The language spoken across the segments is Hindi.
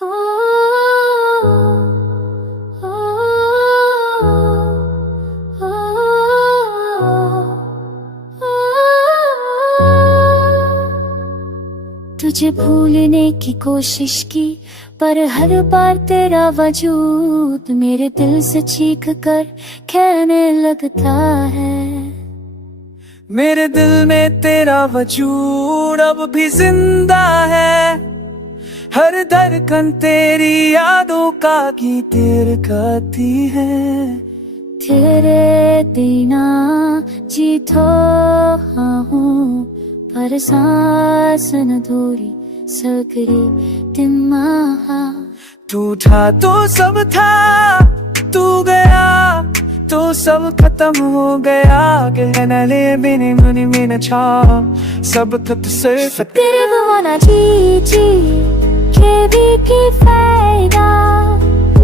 तुझे भूलने की कोशिश की, पर हर बार तेरा वजूद मेरे दिल से चीख कर कहने लगता है। मेरे दिल में तेरा वजूद अब भी जिंदा है, हर धड़कन तेरी यादों का गीत गाती है। तेरे बिना जीतो हूँ, पर सांस न थोड़ी सकरी दिमाहा। तू था तो सब था, तू गया तो सब खत्म हो गया। गहनले बिने मुनि में छा सब तत सिर्फ तेरे बवाना जी जी के भी की फायदा,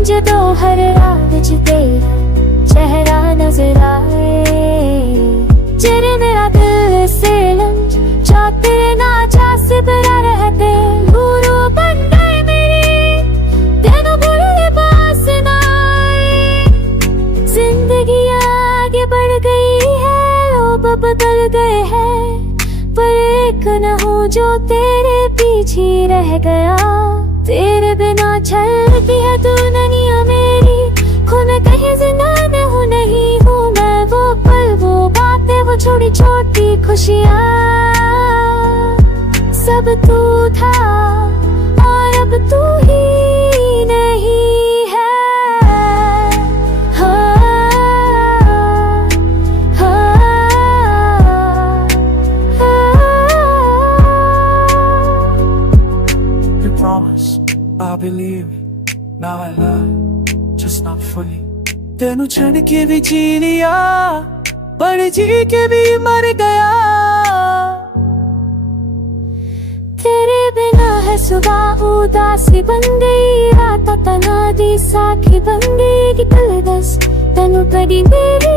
जदों हर रात च तेरा चेहरा नजर आए। जेरे मेरा दिल से लंच जा तेरे ना जा सिबरा रहते, गुरु बन गए मेरी तेनों भूलने पास ना आए। जिंदगी आगे बढ़ गई है, लोग बदल गए हैं, पर एक न हो जो तेरे पीछे रह गया। तेरे बिना चलती है दुनिया मेरी, खो मैं कहीं जिंदा न हूँ, नहीं हूँ मैं वो पल वो बातें वो छोटी छोटी खुशियाँ। सब तू था और अब तू ही नहीं है। हाँ, हाँ, You promise, I believe, now I love, just not fully। तेनू छड़ के भी जी लिया, पर जी के भी मर गया। तेरे बिना है सुबह उदासी बन गई, रात तना दी साखी बन गई कि कल दस तेनू कदी मेरी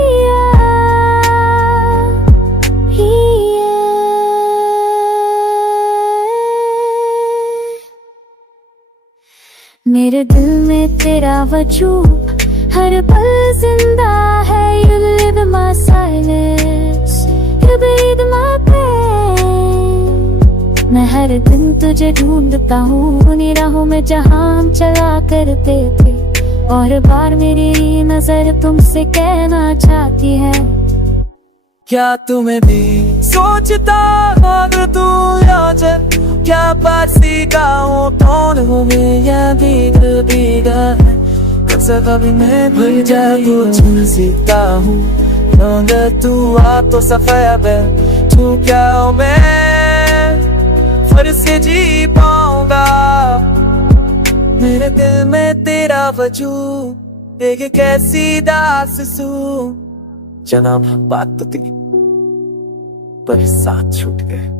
मेरे दिल में तेरा वजूद हर पल जिंदा है। You live in my silence, you breathe my pain। मैं हर दिन तुझे ढूंढता हूँ निराहों में जहाँ हम चला करते थे, और बार मेरी नजर तुमसे कहना चाहती है। क्या तुम्हें भी सोचता अगर तू याचन, क्या पासी गाँव कौन हो में या भीग भीगा है। कभी मैं भर जाऊँ सीखता हूँ, तू आ तो सफाया तू क्या हो मैं फिर से जी पाऊंगा। मेरे दिल में तेरा वजूद एक कैसी दास सू। जनाब बात तो थी पर साथ छूट गए।